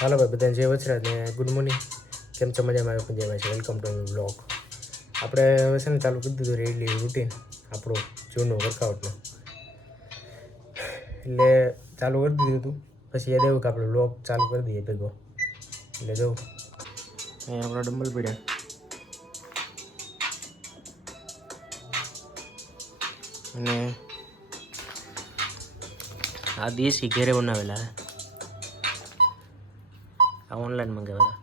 હાલો ભાઈ, બધાને જય વચરાજ ને ગુડ મોર્નિંગ. કેમ છો? મજામાં? આવે મજામાં છે વેલકમ ટુ બ્લોગ આપણે હવે છે ને ચાલુ કરી દીધું રેડલી રૂટીન આપણું જૂનું વર્કઆઉટનું એટલે ચાલુ કરી દીધું હતું. પછી યાદ આવ્યું કે આપણે બ્લોગ ચાલુ કરી દઈએ ભેગો. એટલે જવું અહીંયા આપણા ડમ્બલ પડ્યા. અને આ દેશી ઘેરે બનાવેલા. છે આ ઓનલાઈન મંગાવેલા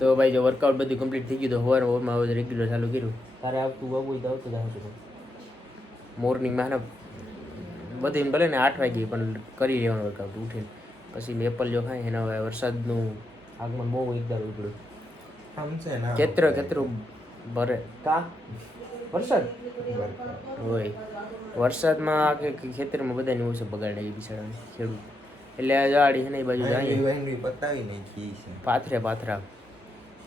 તો ભાઈ જો વર્કઆઉટ બધું કમ્પ્લીટ થઈ ગયું તો સવાર ઓવરમાં હવે રેગ્યુલર ચાલુ કર્યું. તારે આવતું આવવું હોય તો આવતું જ આવતું મોર્નિંગમાં ને બધી ભલે ને આઠ વાગે પણ કરી લેવાનું વર્કઆઉટ ઉઠીને. પછી મેપલ જો ખાય એના હવે વરસાદનું આગમન બહુ એકદમ ઉપડ્યું. આમ છે ને કેત્ર કેતરું ભરે. કા? વરસાદ? હોય. વરસાદમાં આખે ખેતરમાં બધાને એવું છે બગાડે એ બિચારાને ખેડૂત. એટલે આ જાડી છે ને એ બાજુ જાય. પતાવી નાખી પાથરે પાથરા.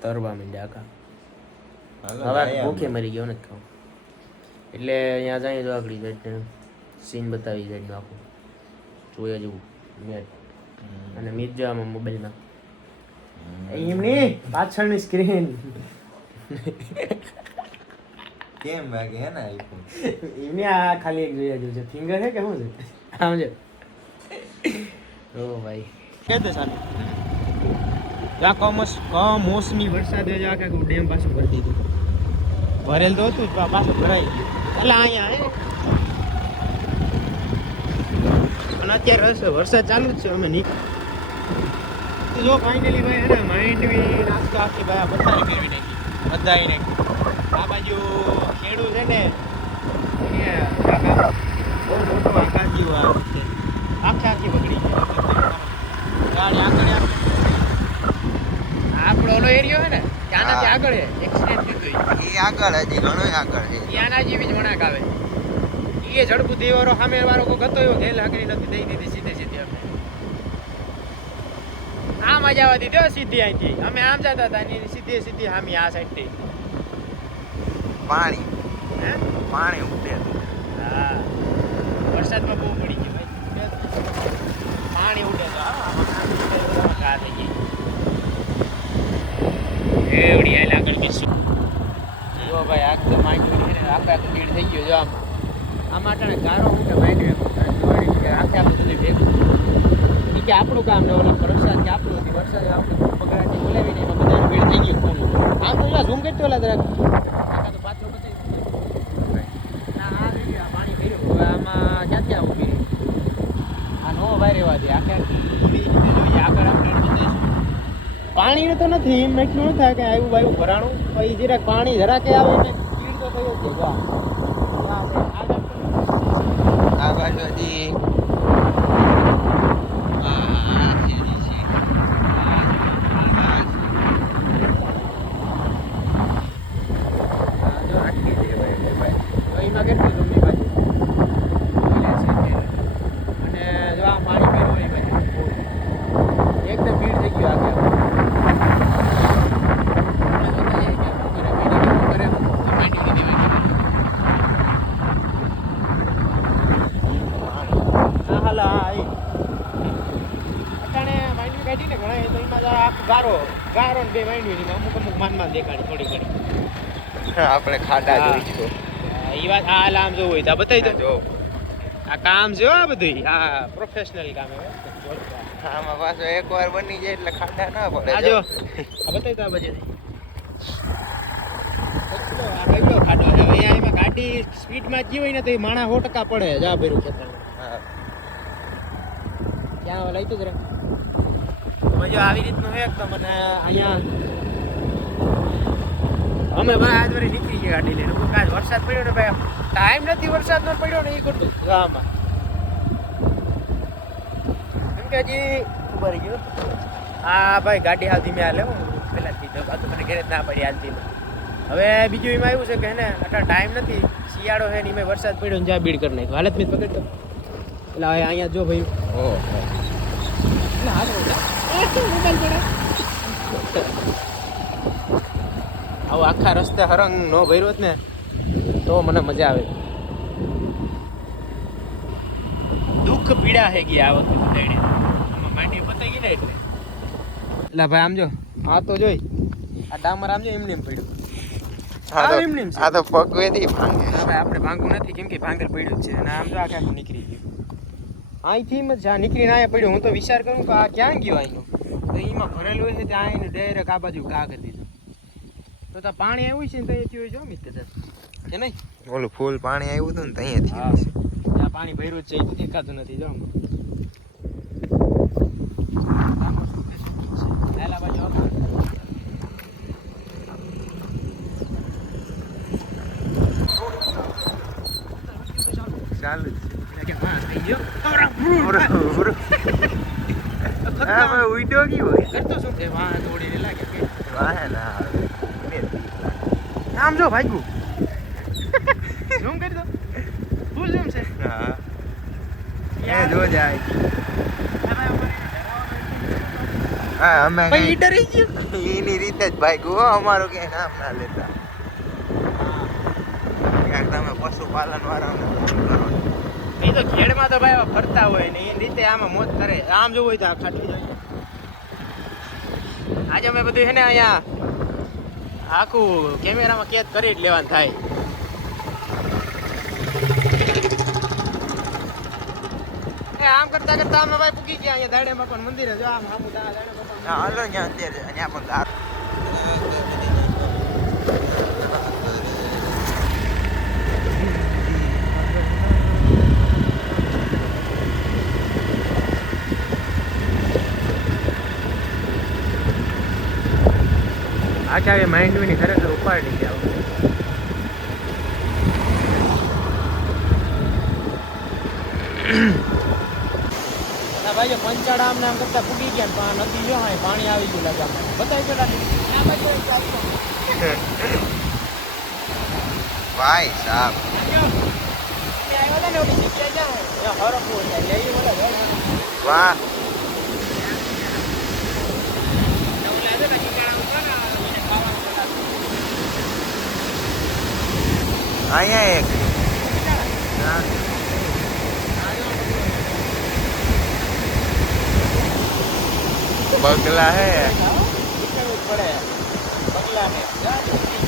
તરવા માંડ્યા આખા. હવે ભૂખે મરી ગયો ને ખાવ. એટલે અહીંયા જાય તો આગળ જાય સીન બતાવી જાય આખું. જોયા જેવું મેચ હમ. અને મિર્જામાં મોબાઈલમાં. એમની પાછળની સ્ક્રીન કેમ વાગે હે ને આઈફોન એમની આ ખાલી એક જોયા જેવું છે. ફિંગર છે કે શું છે? આમ છે ઓ ભાઈ. કે તે સાને ત્યાં કમોસ કમોસમી વરસાદ જ આખા ડેમ પાછું ભરી દીધું. ભરેલ તો હતું જ પાછું ભરાઈ ગયું. એટલે અહીંયા, હે? અને અત્યારે વરસાદ ચાલુ જ છે, અમે નીકળ જો ફાઇનલી ભાઈ, હે ને માંડવી નાસ્તો આખી ભાઈ બધાને ફેરવી નાખી, બધાય નાખી આ બાજુ ખેડૂત છે ને બહુ મોટો આકાશ જેવો આખે બગડી ગઈ ગાડી આગળ આપણો ઓલો એરિયો હે ને ત્યાંનાથી હા. આગળ હે એક્સિડન્ટ થયું એ આગળ હજી ઘણો આગળ છે. ત્યાંના જેવી જ વણાક આવે. એ ઝડપુથી વાળો સામે વાળો કોઈ ગતો એવો ઘેલ હાકરી નથી દઈ દીધી સીધે સીધી અમે. આમ જ આવવા દીધો સીધી અહીંથી. અમે આમ જતા હતા એની સીધી સીધી હામી આ સાઈડથી પાણી. હે? પાણી ઉડે હા. વરસાદમાં બહુ પડી ગયું ભાઈ. પાણી ઉડે તો હા, આમાં ઘા થઈ ગઈ એવડી હાલ આગળ બેસી જો ભાઈ, આગ તો માંડવી છે આખે આખું ભીડ થઈ ગયું જો આમ. આમ અટાણે ગારો ઉઠે માંડવી કે આખે આખું આપણું કામ ને ઓલા વરસાદ કે આપણું હતી વરસાદ આપણે પકડાટી બોલાવીને એમાં ભીડ થઈ ગયું ફૂલ. આમ તો ઝૂમ કરતો ઓલા જરાક. તો પાછળ આમાં ક્યાંથી આવું આ નો ભાઈ રહેવા દે આખે આગળ પાણીનું તો નથી મેં ન થાય કે આવ્યું બાયું ભરાણું પછી જરાક પાણી જરાકે આવે એટલે કીડ તો. આ છે, આગળ તો આ બાજુ હજી આ છે હજી છે. આ જો આટલી છે ભાઈ, એટલે ભાઈ. તો એમાં કેટલું જમણી બાજુ? ઓલે છે તે. અને જો આ પાણી ભર્યું હોય એ બાજુ. એકદમ ભીડ થઈ ગયું આગળ. હમણાં જોતા જઈએ કે આપણે જરા ભીડ કરે, તો માંડી લીધી હોય. હા હાલો હા એ અટાણે માંડવી કાઢીને ઘણા એ તો એમાં તો આખો ગારો ગારો ને બે માંડવી ની અમુક અમુક માન માન દેખાડી થોડી ઘણી આપણે ખાડા. જોઈશું. એ વાત આ હાલ આમ જોવું હોય તો બતાવી દો. જો. આ કામ છે હો આ બધું આ પ્રોફેશનલ કામ છે આમાં પાછો એકવાર બની જાય એટલે ખાડા ના પડે આ જો. આ બતાવી દો આ બજે આ કઈલો ખાડો છે? અહીંયા એમાં ગાડી સ્પીડમાં જ હોય ને તો એ માણા સો ટકા પડે જા ભેરું ખેતર. હા. ત્યાં લઈ તું જ રહે મજા આવી રીતનું એકદમ અને અહીંયા અમે ભાઈ આજ વળી નીકળી ગયા ગાડી લઈને. હું કાંઈ વરસાદ પડ્યો ને ભાઈ ટાઈમ નથી વરસાદ નો પડ્યો ને એ કરતું ગામમાં. કેમ કે હજી ઊભા ગયો. હા ભાઈ ગાડી હાલ ધીમે હાલે હું. પેલા કીધું આ તો મને ઘરે ના પડી હાલતી હવે બીજું એમાં એવું છે કે ને અત્યારે ટાઈમ નથી શિયાળો છે ને એમાં વરસાદ પડ્યો ને જ્યાં બીડ કરી નાખ્યો. હાલત મેં પકડતો એટલે હવે અહીંયા જો ભાઈ. ઓહો. એટલે હાલ મોબાઈલ પડે? આવું આખા રસ્તે હરંગ નો ભર્યો જ ને તો મને મજા આવે. દુઃખ પીડા હે ગઈ આ વખતે. આમાં માંડી પતાઈ ગઈ ને એટલે. એટલે ભાઈ આમ જો. આ તો જોઈ. આ ડામર આમ જો એમને એમ પડ્યું. આ તો આ. આ પગવેથી ભાંગે. ભાઈ આપણે ભાંગવું નથી કેમ કે ભાંગેલ પડ્યું છે. અને આમ તો આખું નીકળી ગયું. અહીંથી જ આ નીકળીને અહીંયા પડ્યું. હું તો વિચાર કરું કે આ ક્યાં ગયો અહીંનું? તો એમાં ભરેલું હોય છે ત્યાં આવીને ડાયરેક્ટ આ બાજુ ઘા કરી દીધું. તો ત્યાં પાણી આવ્યું છે ને તો અહીંથી જો મિત્ર કે નહીં? ઓલું ફૂલ પાણી આવ્યું હતું ને ત્યાંથી હા. ત્યાં પાણી ભર્યું છે એ દેખાતું નથી જો. ચાલુ. છે ઉઈટો ગયું. કરતો શું છે? વાહ દોડીને લાગે કે. ના. આમ જો ભાગ્યું. ઝૂમ કરી દો. ફૂલ ઝૂમ છે. હા. એ જો જાય. હા અમે ભાઈ ઈ કઈ- ડરી ગયું. એની રીતે જ ભાઈ ગો અમારું નામ ના લેતા. ક્યાંક તમે પશુપાલન વાળાને કરો એ તો ખેડમાં તો ભાઈ ફરતા હોય ને એની રીતે આમાં મોજ કરે. આમ જોવું હોય તો આ ખાટલી જાય આજે અમે બધું છે ને અહીંયા આખું કેમેરામાં કેદ કરી જ લેવાનું થાય. એ આમ કરતા કરતા અમે ભાઈ પૂકી ગયા અહીંયા દાડે ભગવાન મંદિરે. જો આમ આમ દાડે ભગવાન હાલો ત્યાં અત્યારે અહીંયા પણ આખે એ માઇન્ડની ખરેખર ઉપાડી ગયા ભાઈ પંચાળા આમ ને કરતા ફૂટી ગયા પણ નથી જો પાણી આવી ગયું લાગે બતાવી પેલા. ભાઈ સાહેબ. ત્યાં આવ્યા હતા ને ઓલી જગ્યાએ જાઓ, ત્યાં હરખું હોય, ત્યાં લઈ ઓલા ઘર મને. વાહ ને ઓલા છે ને ઠીકાણા ઉપર ને, એને ખાવાનું બનાવ્યું. અહીંયા એક. બગલા હે. બગલા જ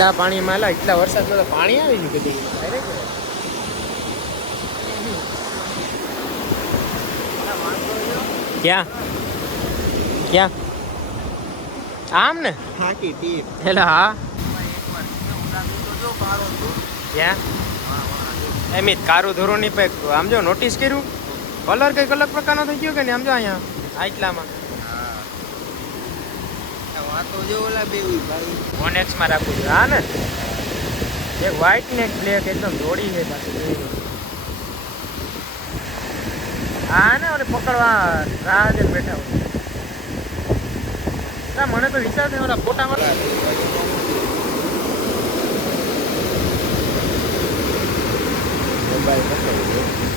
એટલા પાણીમાં આલા એટલા વરસાદમાં તો પાણી આવી ગયું બધી. ક્યાં? ક્યાં? આમ ને? થાકી ટીપ. હેલા હા. ક્યાં? એમ કારું ધોરણની આમ જો નોટિસ કર્યું? કલર કંઈક અલગ પ્રકારનો થઈ ગયો કે નહીં? આમ જો અહીંયા આ તો જો ઓલા બે ભાઈ. વન એક્સમાં રાખવું છું. હા ને? એક વ્હાઈટ ને બ્લેક એકદમ જોડી છે પાછી. હા ને ઓલે પકડવા રાહ જ બેઠા હોય. મને તો વિચાર નહીં ઓલા ફોટા મોબાઈલ પકડી.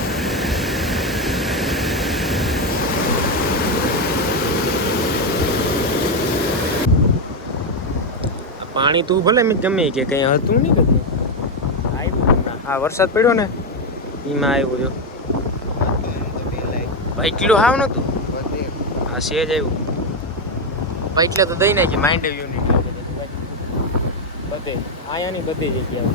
પાણી તું ભલે મેં ગમે કે કંઈ હતું નહીં બધું આવ્યું. હા, વરસાદ પડ્યો ને? એમાં આવ્યું જો. કિલો હાવ નતું હા, સેજ આવ્યું. ભાઈ, એટલે તો દઈ નાખી માઇન્ડ યુનિટ બધે. અહીંયાની બધી જગ્યાએ.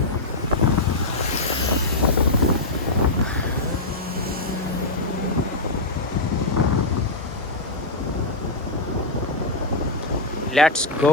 લેટ્સ ગો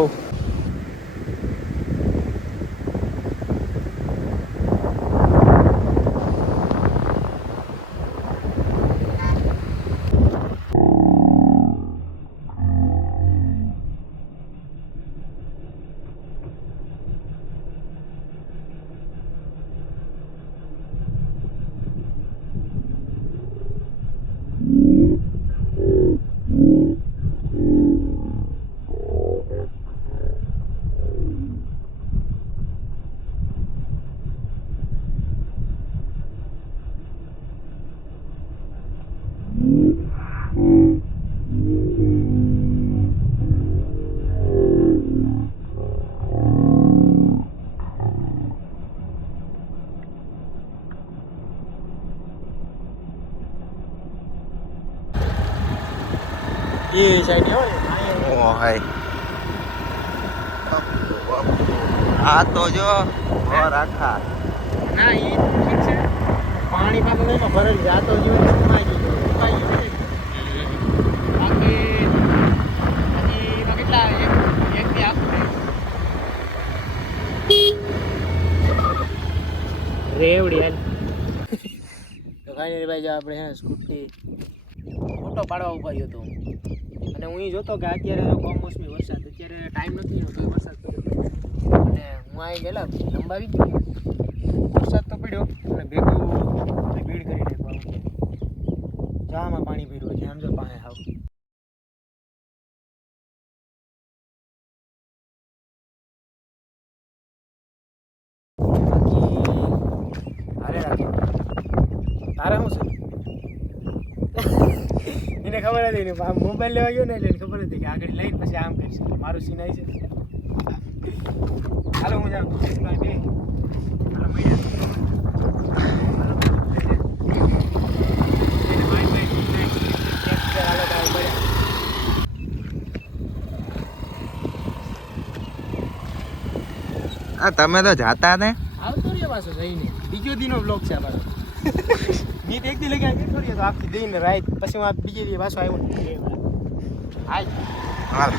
આ તો જો ઘર આખા ના એ ઠીક છે. પાણી પાછું નહીં ભરેલું છે. આ તો જીવન ગયું ગયું. બાકી કેટલા એક રેવડી હાલ. તો નહીં ભાઈ, જો આપણે સ્કૂટી ફોટો પાડવા ઉપાડ્યો હતો. અને હું જોતો કે અત્યારે કમોસમી વરસાદ, અત્યારે ટાઈમ નથી ને વરસાદ પડ્યો. હું અહીં ગયેલા, લંબાવી ગયો. વરસાદ તો પડ્યો, અને ભેગું ભીડ કરી નાખવાનું જામાં પાણી પીડ્યું છે, આમ જો પાસે હાવ. તારે શું છે? એને ખબર હતી મોબાઈલ લેવા ગયો ને એટલે ખબર હતી કે આગળ લઈને પછી આમ કરીશ. મારું સીન આવી છે હાલો હું જાઉં. આ તમે તો જાતા ને? આવતો રહ્યો પાછો જઈને. બીજો દીનો બ્લોગ છે અમારો. મેં એક દી લગી આવી થોડી તો આખી દઈને રાત પછી હું બીજે દી પાછો આવ્યો હાલ.